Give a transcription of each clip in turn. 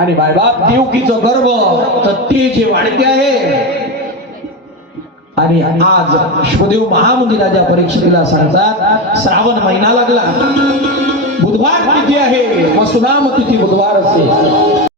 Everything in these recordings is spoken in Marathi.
आणि मायबाप गर्व गर्भ जे वाढते आहे. आणि आज शिवदेव महामंदिराच्या परीक्षेला सांगतात श्रावण महिना लागला. बुधवार किती आहे. मसुनाम किती बुधवार असते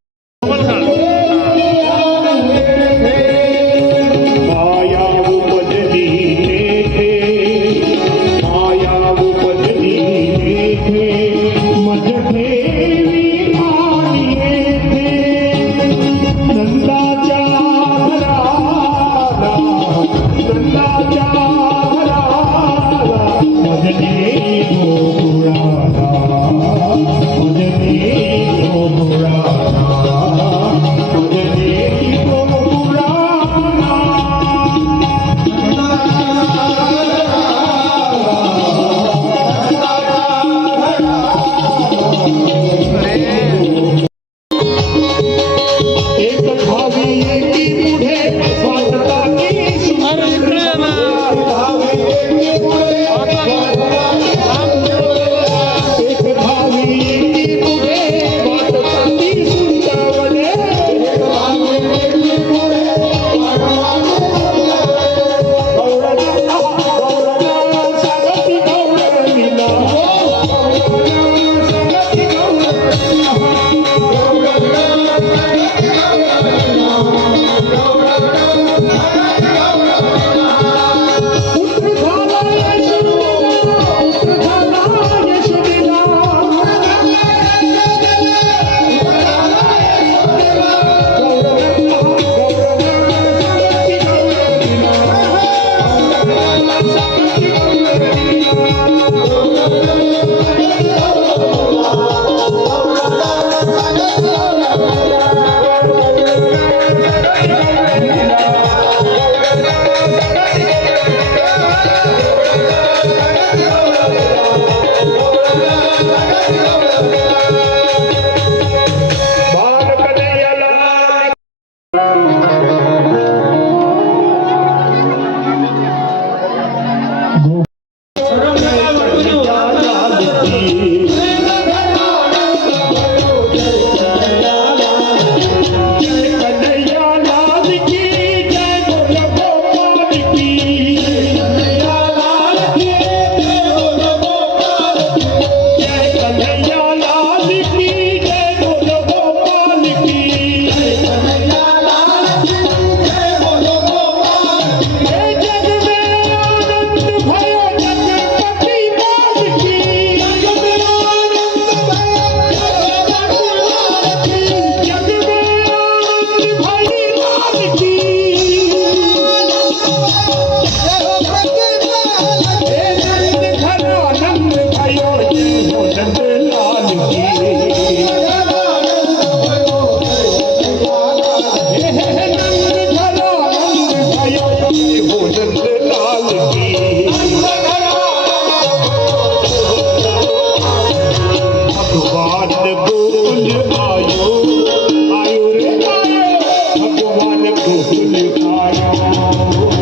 Oh,